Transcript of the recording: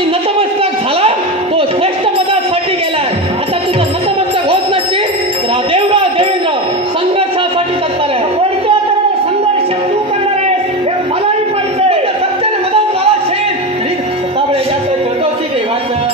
मगाशी नतमस्तक झाला तो श्रेष्ठ पदासाठी गेलाय. आता तुझं नतमस्तक होत नसतील तर हा देवराव देवेंद्र संघर्षासाठी तत्पर आहे. संघर्ष तू करणार आहेस हे मलाही पाहिजे. सत्याने मदत झाला शेत सताबळे जातं करतोची देवाचं